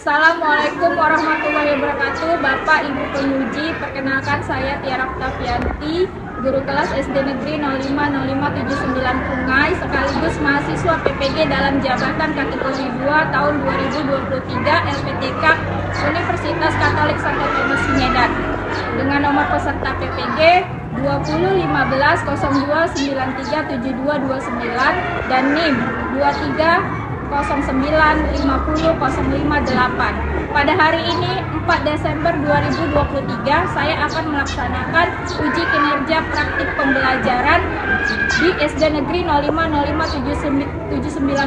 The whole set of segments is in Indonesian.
Assalamualaikum warahmatullahi wabarakatuh. Bapak Ibu penguji, perkenalkan saya Tiara Oktavianti, guru kelas SD Negeri 050579 Pungai, sekaligus mahasiswa PPG dalam jabatan kategori 2 tahun 2023 LPTK Universitas Katolik Santo Thomas Medan. Dengan nomor peserta PPG 201502937229 dan NIM 2309500508. Pada hari ini 4 Desember 2023 saya akan melaksanakan uji kinerja praktik pembelajaran di SD Negeri 050579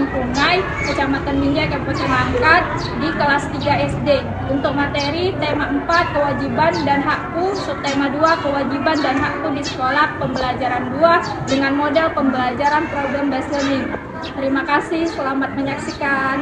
Pungai, Kecamatan Binjai, Kabupaten Langkat di kelas 3 SD untuk materi tema 4 kewajiban dan hakku, subtema 2 kewajiban dan hakku di sekolah pembelajaran 2 dengan model pembelajaran problem based learning. Terima kasih, selamat menyaksikan.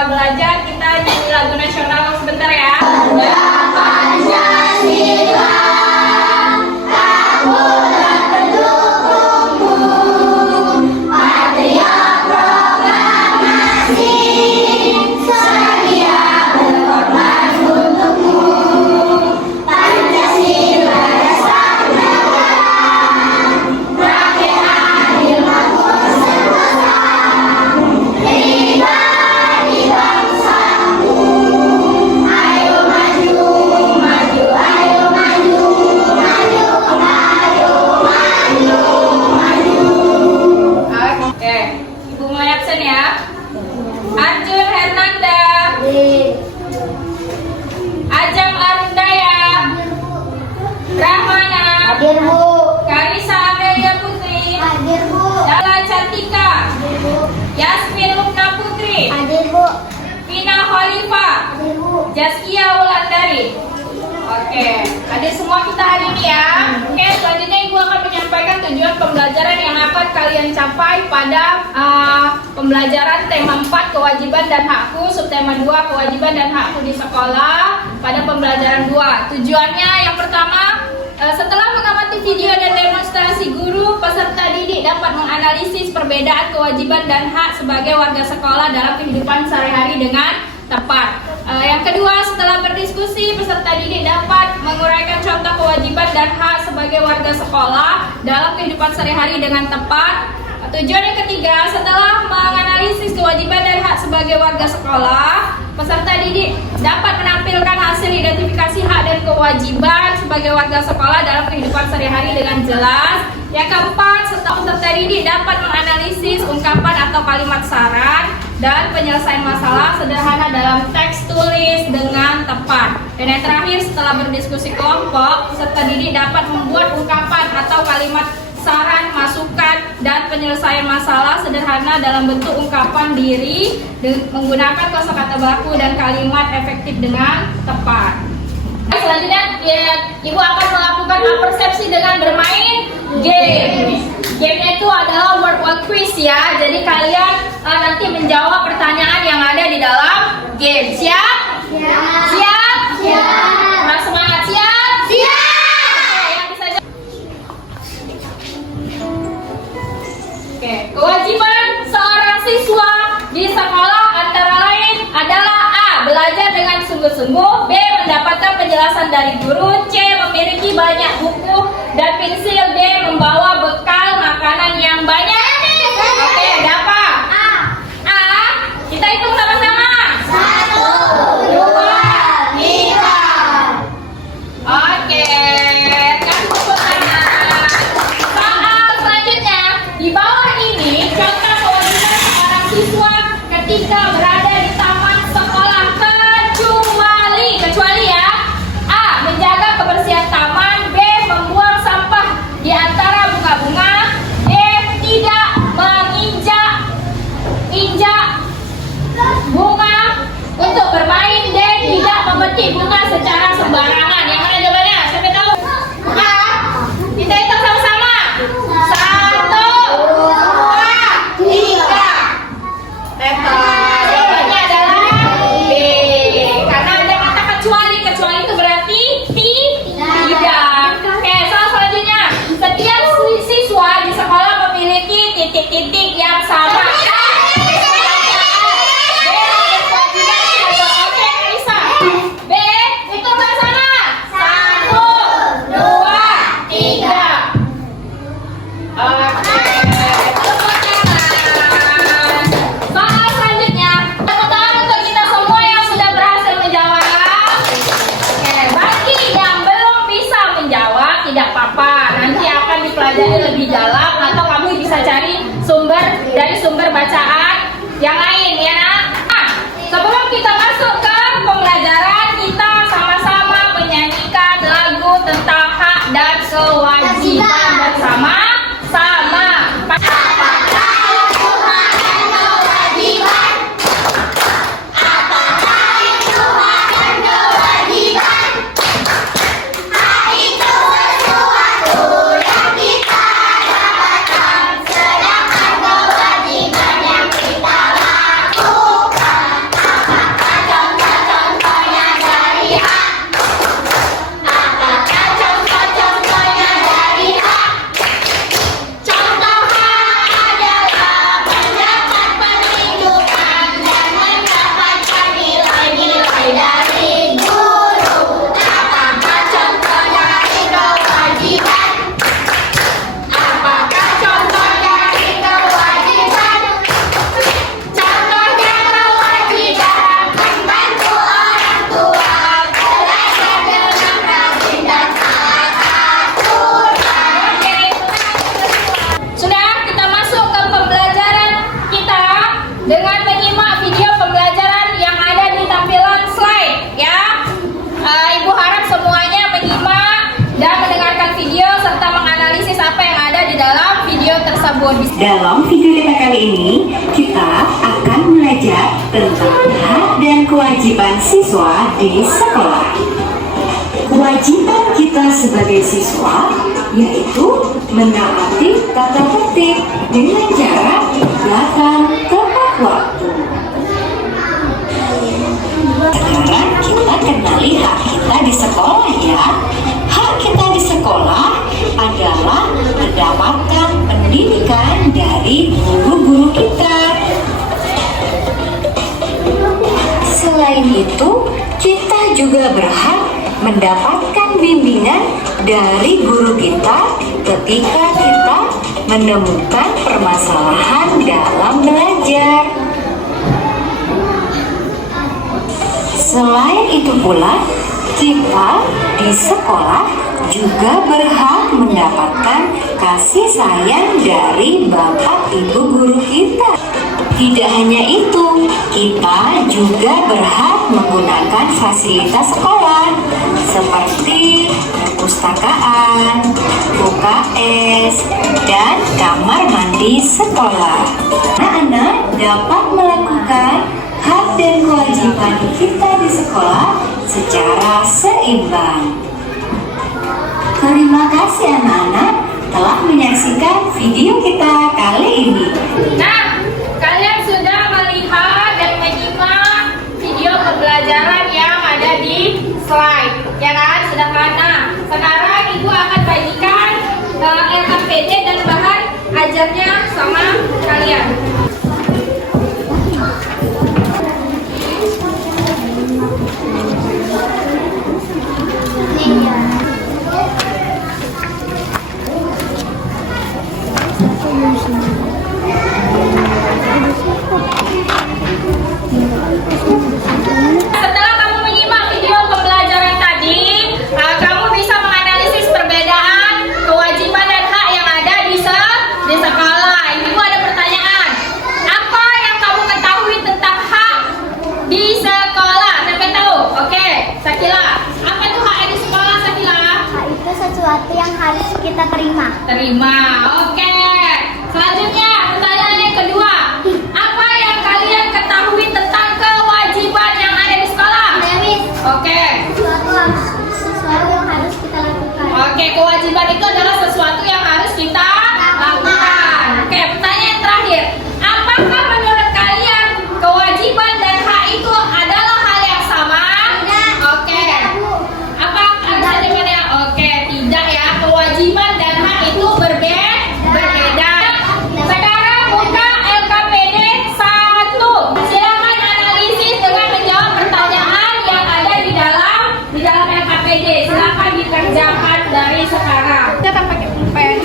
Belajar, kita nyanyi lagu nasional sebentar ya. Pancasila, Kabupaten pendukungmu, Patria Proklamasi, setia berkorban untukmu. Pancasila dasar negara, rakyat adil makmur sentosa, pribadi bangsaku. Ayo maju, maju, ayo maju, maju, ayo maju, maju. Oke, Ibu mulai absen ya. Arjun Hernanda, Ajam Arundaya, Rahmana, Hadir Bu. Karisa Amelia Putri, Hadir Bu. Dala Cantika, Hadir Bu. Yasmin Lukna Putri, Hadir Bu. Vina Khalifah, Hadir Bu. Jaskia Wulandari. Oke, hadir semua kita hari ini ya. Oke, selanjutnya Ibu akan menyampaikan tujuan pembelajaran yang akan kalian capai pada pembelajaran tema 4 kewajiban dan hakku, subtema 2 kewajiban dan hakku di sekolah pada pembelajaran 2. Tujuannya yang pertama, setelah mengamati video dan demonstrasi guru, peserta didik dapat menganalisis perbedaan kewajiban dan hak sebagai warga sekolah dalam kehidupan sehari-hari dengan tepat. Yang kedua, setelah berdiskusi, peserta didik dapat menguraikan contoh kewajiban dan hak sebagai warga sekolah dalam kehidupan sehari-hari dengan tepat. Tujuan yang ketiga, setelah menganalisis kewajiban dan hak sebagai warga sekolah, peserta didik dapat menampilkan hasil identifikasi hak dan kewajiban sebagai warga sekolah dalam kehidupan sehari-hari dengan jelas. Yang keempat, peserta didik dapat menganalisis ungkapan atau kalimat saran dan penyelesaian masalah sederhana dalam teks tulis dengan tepat. Dan yang terakhir, setelah berdiskusi kelompok, peserta didik dapat membuat ungkapan atau kalimat saran, masukan, dan penyelesaian masalah sederhana dalam bentuk ungkapan diri menggunakan kosakata baku dan kalimat efektif dengan tepat. Selanjutnya, Ibu akan melakukan persepsi dengan bermain game. Gamenya itu adalah word quiz ya. Jadi kalian nanti menjawab pertanyaan yang ada di dalam game. Siap? Siap. Siap? Siap. Semangat, siap? Siap. Oke, kewajiban seorang siswa di sekolah antara lain adalah A. Belajar dengan sungguh-sungguh, B. Mendapatkan penjelasan dari guru, C. Memiliki banyak buku dan pensil, D. Membawa bekal makanan yang banyak. Oke, ada apa? A. Kita hitung sama-sama. 1, 2, 3. Oke, kasih tepuk tangan. Soal selanjutnya, di bawah ini contoh kewajiban seorang siswa ketika berada di taman sekolah kecuali ya. A. Menjaga kebersihan taman, B. Membuang sampah di antara bunga-bunga, D. Tidak menginjak bunga untuk bermain, D. Tidak memetik bunga secara sembarangan. Yang mana jawabannya? Siapa tahu? A. Kita hitung sama-sama. 1, 2, 3. Jawabannya adalah B. Karena ada kata kecuali itu berarti tidak. Oke, soal selanjutnya. Setiap siswa di sekolah memiliki titik-titik yang sama. B, hitung sama-sama. 1, 2, 3. Oke, tepuk tangan. Soal selanjutnya, tepuk tangan untuk kita semua yang sudah berhasil menjawab. Oke, bagi yang belum bisa menjawab tidak apa-apa. Nanti akan dipelajari lebih dalam atau kamu bisa cari dari sumber bacaan yang lain ya. Nah, sebelum kita masuk ke pembelajaran, kita sama-sama menyanyikan lagu tentang hak dan kewajiban bersama-sama. Dalam video kita kali ini, kita akan belajar tentang hak dan kewajiban siswa di sekolah. Kewajiban kita sebagai siswa yaitu menaati tata tertib dengan cara datang tepat waktu. Sekarang kita kenali hak kita di sekolah ya. Hak kita di sekolah adalah mendapatkan pendidikan dari guru-guru kita. Selain itu, kita juga berhak mendapatkan bimbingan dari guru kita ketika kita menemukan permasalahan dalam belajar. Selain itu pula, kita di sekolah juga berhak mendapatkan kasih sayang dari bapak ibu guru kita. Tidak hanya itu, kita juga berhak menggunakan fasilitas sekolah seperti perpustakaan, buku UKS, dan kamar mandi sekolah. Anak-anak dapat melakukan hak dan kewajiban kita di sekolah secara seimbang. Terima kasih anak-anak telah menyaksikan video kita kali ini. Nah, kalian sudah melihat dan menyimak video pembelajaran yang ada di slide, ya kan? Sudah kan? Nah, sekarang Ibu akan bagikan LKPD dan bahan ajarnya sama kalian. Setelah kamu menyimak video pembelajaran tadi, kamu bisa menganalisis perbedaan kewajiban dan hak yang ada di sekolah. Ibu ada pertanyaan. Apa yang kamu ketahui tentang hak di sekolah? Sampai tahu? Oke, Sakila. Apa itu hak di sekolah, Sakila? Hak itu sesuatu yang harus kita terima. Terima. Oke. Selanjutnya, pertanyaan yang kedua. Apa yang kalian ketahui tentang kewajiban yang ada di sekolah? Demis, Oke. sesuatu yang harus kita lakukan. Oke, kewajiban itu adalah sesuatu yang harus kita lakukan. Oke, pertanyaan terakhir. Apakah menurut kalian kewajiban dan hak itu adalah hal yang sama? Oke. Apa ada jawabannya? Oke, tidak ya. Kewajiban dan hak itu berbeda. Sekarang buka LKPD 1. Silakan analisis dengan menjawab pertanyaan yang ada di dalam LKPD. Silakan dikerjakan dari sekarang. Kita pakai pulpen.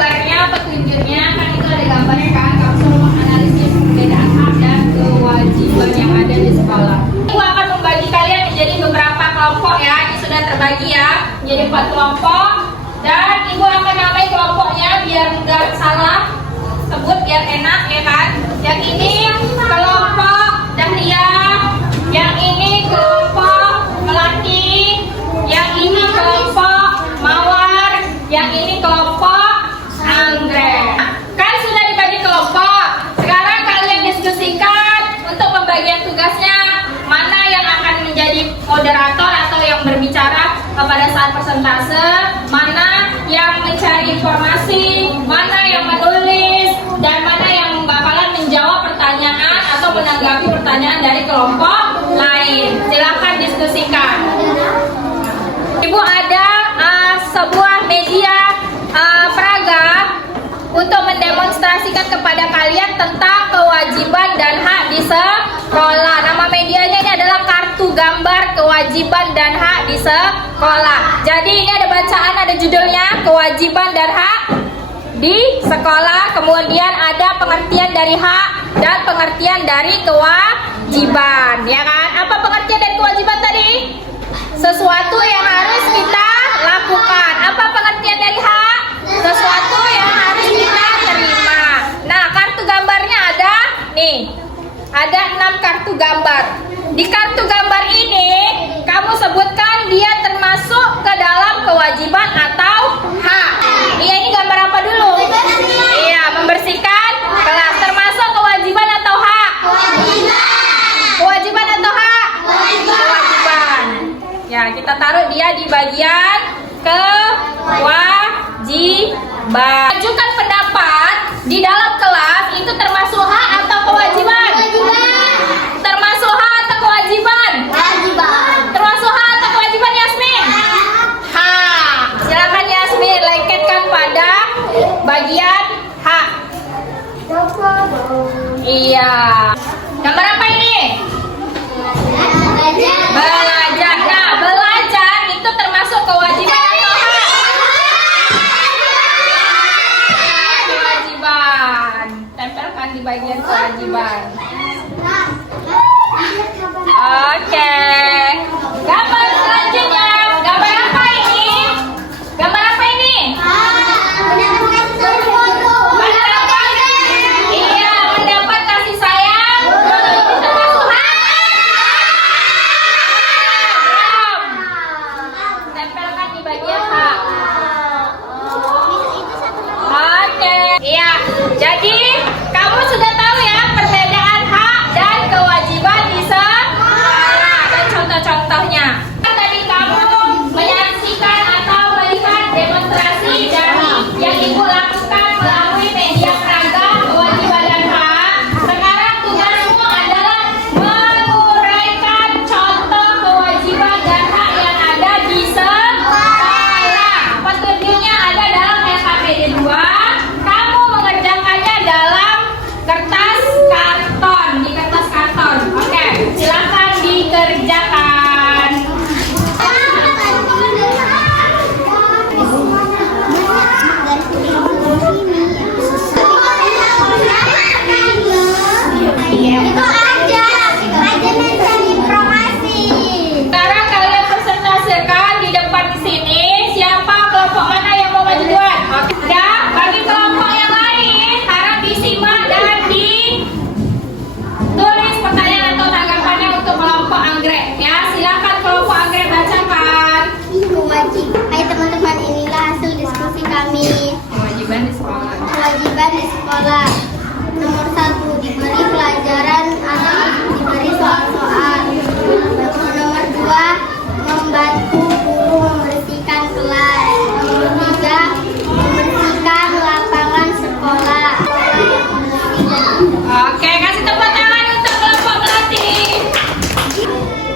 Gambarnya, petunjuknya kan itu ada gambarnya kan. Kamu suruh menganalisis perbedaan hak dan kewajiban yang ada di sekolah. Ibu akan membagi kalian menjadi beberapa kelompok ya. Ini sudah terbagi ya menjadi 4 kelompok. Dan Ibu akan namai kelompoknya biar nggak salah sebut, biar enak ya kan. Yang ini kelompok Dahlia, yang ini kelompok Melati, yang ini kelompok Mawar, yang ini kelompok Anggrek. Kan sudah dibagi kelompok. Sekarang kalian diskusikan untuk pembagian tugasnya. Mana yang akan menjadi moderator atau yang berbicara pada saat persentase, mana yang mencari informasi, mana yang menulis, dan mana yang bakalan menjawab pertanyaan atau menanggapi pertanyaan dari kelompok lain. Silakan diskusikan. Ibu ada sebuah media peraga untuk mendemonstrasikan kepada kalian tentang kewajiban dan hak di sekolah. Nama medianya ini adalah kartu gambar kewajiban dan hak di sekolah. Jadi ini ada bacaan, ada judulnya kewajiban dan hak di sekolah. Kemudian ada pengertian dari hak dan pengertian dari kewajiban, ya kan? Apa pengertian dari kewajiban tadi? Sesuatu yang harus kita lakukan. Apa pengertian dari hak? Sesuatu yang harus kita terima. Nah, kartu gambarnya ada nih. Ada 6 kartu gambar. Di kartu gambar ini kamu sebutkan dia termasuk ke dalam kewajiban atau hak. Iya, ini gambar apa dulu? Iya, membersihkan kelas. Termasuk kewajiban atau hak? Kewajiban atau hak? Kewajiban. Ya, kita taruh dia di bagian kewajiban. Ajukan pendapat di dalam kelas itu termasuk hak atau kewajiban? Termasuk hak atau kewajiban? Termasuk hak atau kewajiban, Yasmin? Hak. Silakan Yasmin lengketkan pada bagian hak. Iya. Gambar apa ini? Belajar. Nah, belajar itu termasuk kewajiban atau hak? Kewajiban. Tempelkan di bagian kewajiban. Oke. Gambar selanjutnya. Gambar apa ini? Gambar apa ini? Mendapat. Iya, mendapat kasih sayang. Itu termasuk hak. Jadi kamu sudah tahu ya perbedaan hak dan kewajiban di sekolah dan contoh-contohnya. Tadi kamu menyaksikan atau melihat demonstrasi dari yang ibu lakukan melalui media seragam kewajiban dan hak. Sekarang tugasmu adalah menguraikan contoh kewajiban dan hak yang ada di sekolah. Petunjuknya ada dalam LKPD 2. Kamu mengerjakannya dalam kertas karton, di kertas karton. Oke, silakan dikerjakan. Itu aja mencari informasi. Sekarang kalian presentasikan di depan sini siapa kelompok mana yang mau maju duluan. Oke. Dan bagi kelompok yang lain harap disimak dan ditulis pertanyaan atau tanggapannya untuk kelompok anggrek. Ya, silakan kelompok anggrek bacakan. Wajib. Hai teman-teman, inilah hasil diskusi kami. Kewajiban di sekolah. Kewajiban di sekolah. Nomor 1, diberi pelajaran atau diberi soal-soal. Nomor 2, membantu guru membersihkan kelas. Nomor 3, membersihkan lapangan sekolah. Oke, kasih tepuk tangan untuk kelompok pelatih.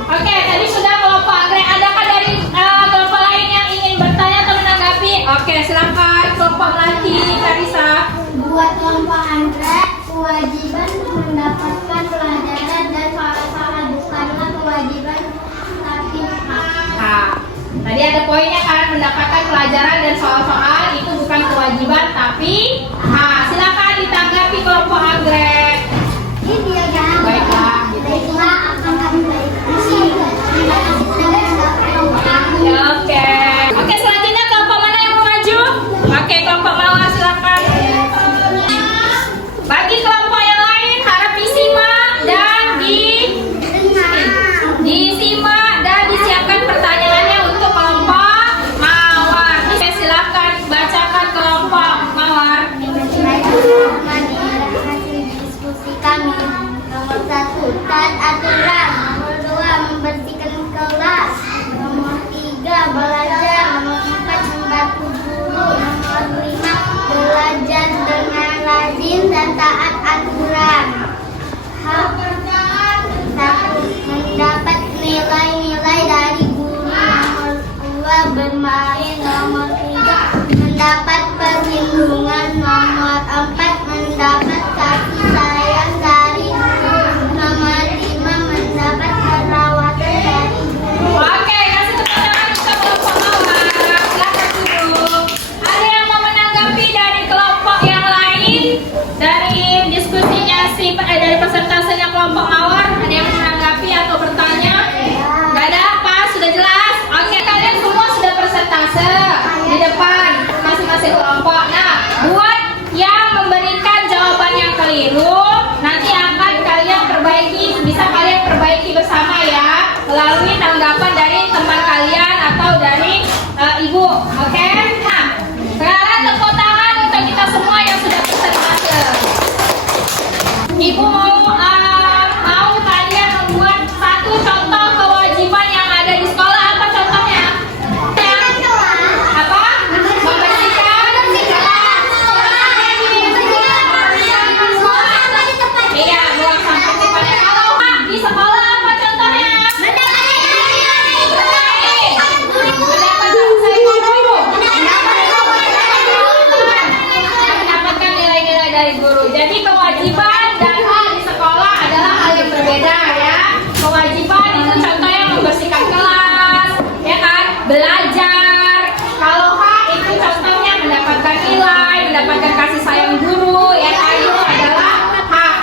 Oke, tadi sudah kelompok anggrek. Adakah dari kelompok lain yang ingin bertanya atau menanggapi? Oke, silakan kelompok pelatih Karisa. Buat kelompok anggrek, kewajiban mendapatkan pelajaran dan soal-soal bukanlah kewajiban tapi hak. Nah, tadi ada poinnya kan, mendapatkan pelajaran dan soal-soal itu bukan kewajiban tapi silakan ditanggapi kelompok anggrek. Ini dia kan. Baiklah. Baiklah, akan kami berdiskusi. Terima kasih sudah kelompok kami. Ya, Oke, selanjutnya kelompok mana yang mau maju? Oke, kelompok bawah silakan. Bagi kelompok yang lain harap disimak dan disimak dan disiapkan pertanyaannya untuk kelompok mawar. Oke, silakan bacakan kelompok mawar. Hasil diskusi kami. Nomor 1, taat aturan. Nomor 2, membersihkan kelas. Nomor 3, belajar. Nomor 4, membantu guru. Nomor 5, belajar dengan rajin dan taat aturan. Hak 1, mendapat nilai-nilai dari guru. Nomor 2, bermain. Nomor 3, mendapat perlindungan. Nomor 4, mendapat kasih sayang dari guru. Nomor 5, mendapat perawatan dari guru. Oke, kasih tepuk tangan untuk kelompok mawar. Silakan duduk. Ada yang mau menanggapi dari kelompok yang lain dari diskusinya dari presentasinya kelompok mawar? Ada yang mau menanggapi atau bertanya? Gak ada apa? Sudah jelas? Oke, kalian semua sudah presentase di depan masing-masing kelompok. Nah, buat yang memberikan jawaban yang keliru, nanti akan kalian perbaiki, bisa kalian perbaiki bersama ya, melalui tanggapan dari teman kalian atau dari ibu. Oke? Nah, sekarang tepuk tangan untuk kita semua yang sudah presentase. Ibu mau kalian membuat satu contoh kewajiban yang ada di sekolah. Apa contohnya? Apa? Membersihkan kelas. Iya, buang sampah cepat. Kalau di sekolah apa contohnya? Mendapatkan nilai-nilai dari guru. Jadi kewajiban dan hak di sekolah adalah hal yang berbeda ya. Kewajiban itu contohnya membersihkan kelas, ya kan? Belajar. Kalau hak itu contohnya mendapatkan nilai, mendapatkan kasih sayang guru, ya kan? Itu adalah hak.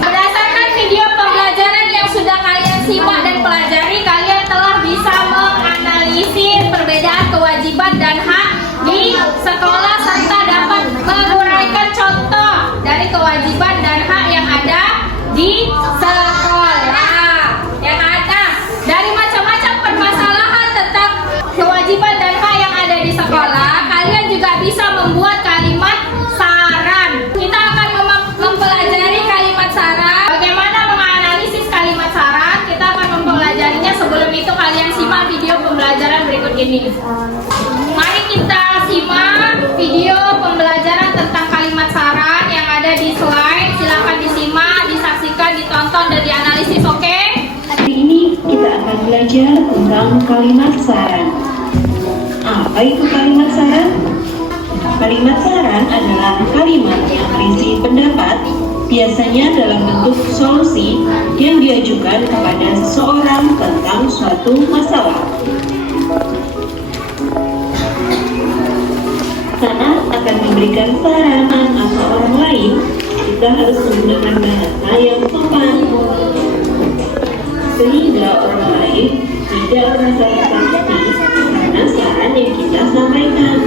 Berdasarkan video pembelajaran yang sudah kalian simak dan pelajari, kalian telah bisa menganalisis perbedaan kewajiban dan hak di sekolah serta dapat menguraikan contoh dari kewajiban dan hak yang ada di sekolah. Yang ada dari macam-macam permasalahan tentang kewajiban dan hak yang ada di sekolah, kalian juga bisa membuat kalimat saran. Kita akan sini. Mari kita simak video pembelajaran tentang kalimat saran yang ada di slide. Silakan disimak, disaksikan, ditonton, dan dianalisis, oke? Hari ini kita akan belajar tentang kalimat saran. Apa itu kalimat saran? Kalimat saran adalah kalimat yang berisi pendapat, biasanya dalam bentuk solusi yang diajukan kepada seseorang tentang suatu masalah. Saat akan memberikan saran atau orang lain, kita harus menggunakan bahasa yang sopan, sehingga orang lain tidak merasa tersakiti karena saran yang kita sampaikan.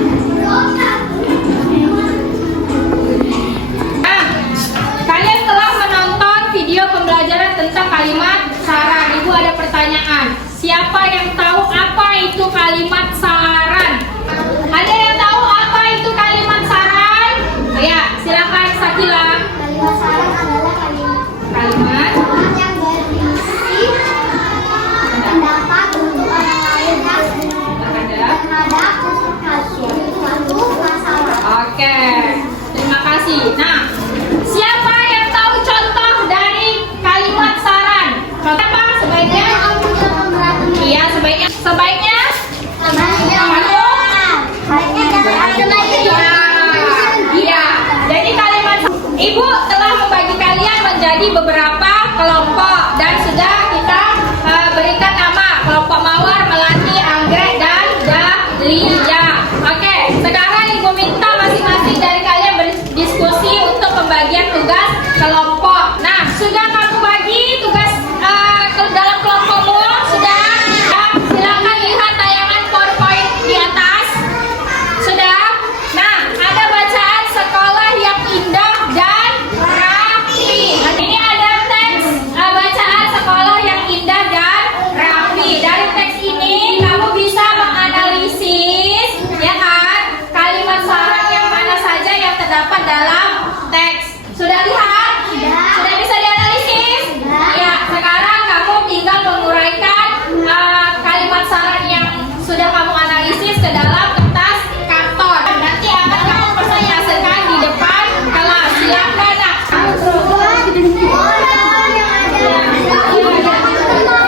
Kalian telah menonton video pembelajaran tentang kalimat saran. Ibu ada pertanyaan. Siapa yang tahu apa itu kalimat saran? Ada yang tahu apa itu kalimat saran? Ya, silakan Sakila. Kalimat saran adalah kalimat Kalimat yang berisi pendapat untuk orang lain terhadap. terhadap suatu masalah. Oke, terima kasih. Nah, siapa yang tahu contoh dari kalimat saran? Contoh apa sebaiknya? Iya, sebaiknya. Sebaiknya? Iya. Jadi kalimat Ibu telah membagi kalian menjadi beberapa kelompok dan sudah kita berikan nama kelompok Mawar, Melati, Anggrek, dan Dahlia. Oke, sekarang Ibu minta masing-masing dari kalian berdiskusi untuk pembagian tugas kelompok. Nah, sudah kamu bagi tugas ke dalam kelompokmu? Sudah? Ya, silakan lihat tayangan PowerPoint di atas. Sudah? Nah, ada bacaan sekolah yang indah dan rapi. Nah, ini ada teks bacaan sekolah yang indah dan rapi. Dari teks ini kamu bisa menganalisis, ya kan, kalimat saran yang mana saja yang terdapat dalam teks. Sudah lihat? Sudah bisa dianalisis? Ya, sekarang kamu tinggal menguraikan kalimat saran yang sudah kamu analisis ke dalam kertas karton. Nanti akan kamu presentasikan di depan kelas. Silakan, Nak. Ada kata harusnya.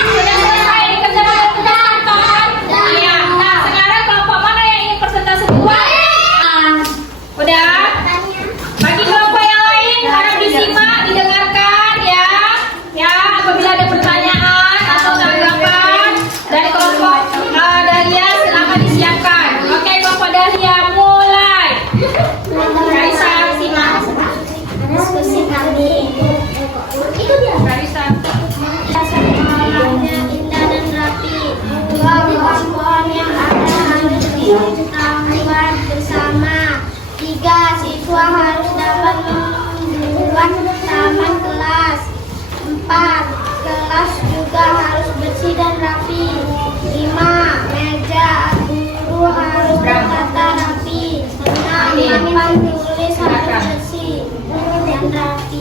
Sudah selesai dikerjakan tugas kantor. Iya. Nah, sekarang kelompok mana yang ingin presentasi dua? Udah? Bagi kelompok yang lain harap disimak, didengarkan ya. Ya, apabila ada pertanyaan atau tanggapan dari kelompok Dahlia, silakan disiapkan. Oke, kelompok Dahlia mulai. Raisa, simak. Diskusi kami. Itu dia. Raisa. Sekolahnya indah dan rapi. Pohon-pohon yang ada harus ditanaman bersama. 3. Siswa harus dapat membuat taman kelas. 4. Kelas juga harus bersih dan rapi. 5. Meja guru harus bertata rapi. 6. Papan tulis harus bersih dan rapi.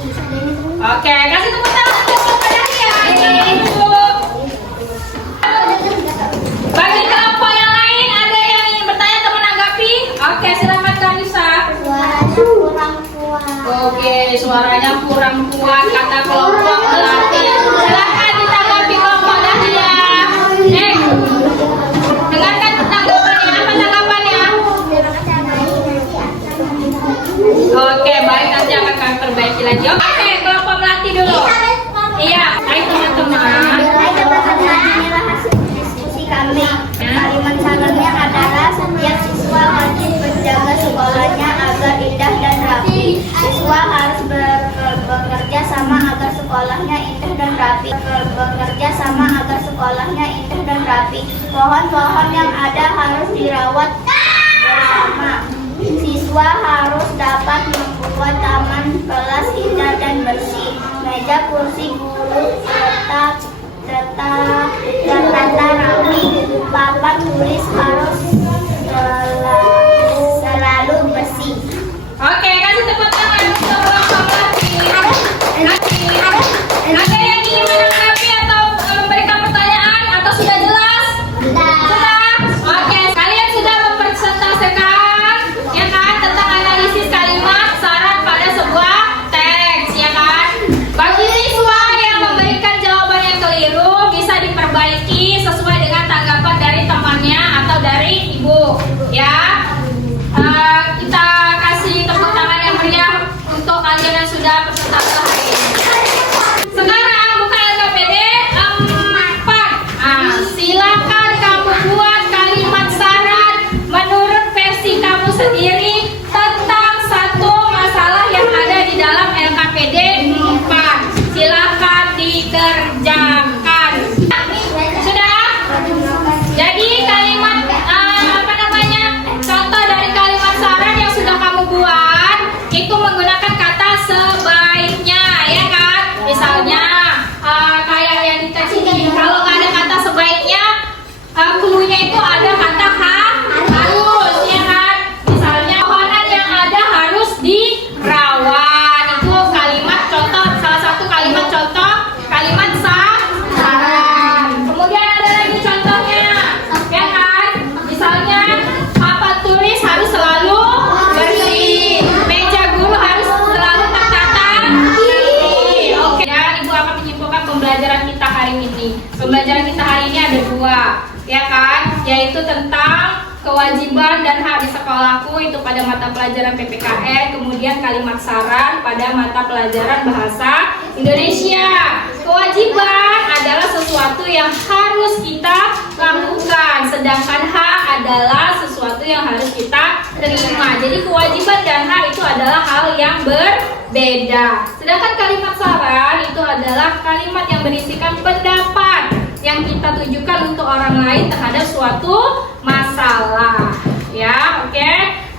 Oke, kasih tepuk tangan untuk kelompok Dahlia. Ibu. Bagi kelompok yang lain ada yang ingin bertanya atau menanggapi? Oke, silakan Kanisa. Suaranya kurang kuat. Oke, suaranya kurang kuat kata kelompok Melati. Silakan ditanggapi kelompok Dahlia. Dengarkan tanggapannya. Apa tanggapannya? Oke, baik, nanti akan kami perbaiki lagi. Oke, kelompok Melati dulu. Iya, baik teman-teman. Hai teman-teman, inilah hasil diskusi kami. Kalimat sarannya adalah setiap siswa wajib menjaga sekolahnya agar indah dan rapi. Siswa harus bekerja sama agar sekolahnya indah dan rapi. Bekerja sama agar sekolahnya indah dan rapi. Pohon-pohon yang ada harus dirawat bersama. Siswa harus dapat membuat taman kelas indah dan bersih. Meja kursi guru tertata rapi. Papan tulis harus kita kasih tepuk tangan yang meriah untuk kalian yang sudah peserta hari ini. Sekarang buka LKPD 4. Silakan kamu buat kalimat syarat menurut versi kamu sendiri tentang satu masalah yang ada di dalam LKPD 4. Silakan dikerjakan. Sudah? Jadi kalimat contoh dari kalimat syarat yang sudah kamu buat itu menggunakan kata sebaiknya, ya kan? Misalnya kayak yang kita sini, kalau nggak ada kata sebaiknya, cluenya itu ada kata harus, ya kan? Misalnya pohonan yang ada harus dirawat, itu kalimat contoh, salah satu kalimat contoh kalimat syarat. Kemudian ada lagi contohnya, ya kan? Misalnya papan tulis harus selalu bersih, meja guru harus selalu tertata bersih. Oke, dan ibu akan menyimpulkan pembelajaran kita hari ini. Pembelajaran kita hari ini ada 2, ya kan? Yaitu tentang kewajiban dan hak di sekolahku itu pada mata pelajaran PPKN, kemudian kalimat syarat pada mata pelajaran bahasa Indonesia. Kewajiban adalah sesuatu yang harus kita lakukan, sedangkan hak adalah sesuatu yang harus kita terima. Jadi kewajiban dan hak itu adalah hal yang berbeda. Sedangkan kalimat syarat itu adalah kalimat yang berisikan pendapat yang kita tujukan untuk orang lain terhadap suatu masalah. Ya, oke.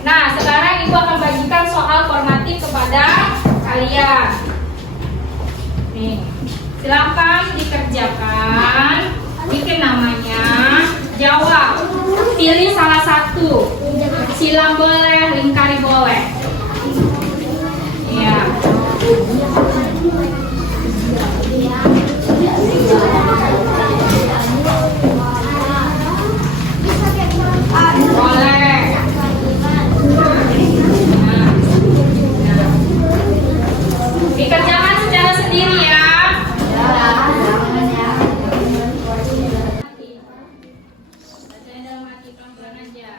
Nah, sekarang ibu akan bagikan soal formatif kepada kalian. Nih, silakan dikerjakan. Bikin namanya, jawab. Pilih salah satu. Silang boleh, lingkari boleh. Ya. Boleh. Dikerjakan secara sendiri ya. Bacanya dalam hati, pelan-pelan aja.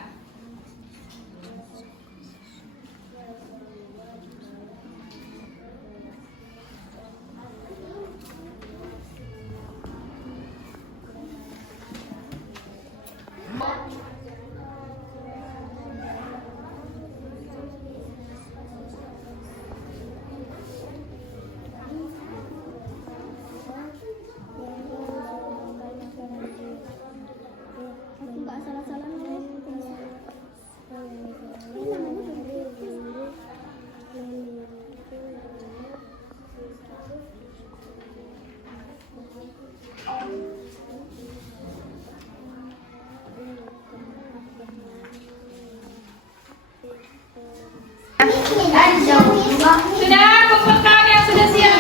Sudah kumpulkan yang sudah siap.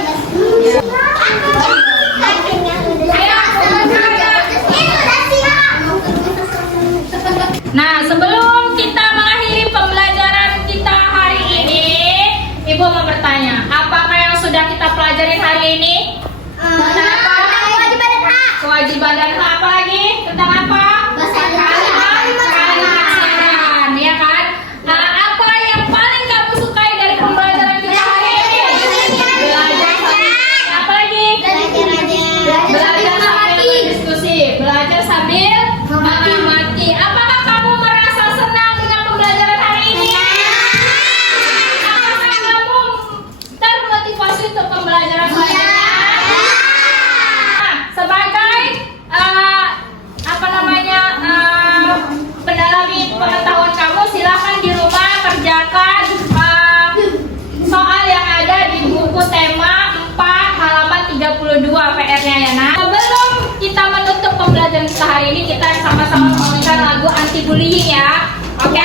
Nah, sebelum kita mengakhiri pembelajaran kita hari ini, ibu mau bertanya, apakah yang sudah kita pelajari hari ini? Tentang apa? Kewajiban dan hak. Apa lagi? Tentang apa? Kalimat syarat, ya kan? Nah, apa yang paling kamu sukai dari pembelajaran kita hari ini? Belajar. Apa lagi? Belajar sambil berdiskusi. Belajar sambil mengamati. Apakah kamu merasa senang dengan pembelajaran hari ini? Apakah kamu termotivasi untuk pembelajaran selanjutnya? Nah, sebagai pendalami pengetahuan kamu, silahkan di rumah kerjakan soal yang ada di buku tema 4 halaman 32 PR-nya ya. Nah, sebelum kita menutup pembelajaran kita hari ini, kita sama-sama menyanyikan lagu anti bullying ya. Oke?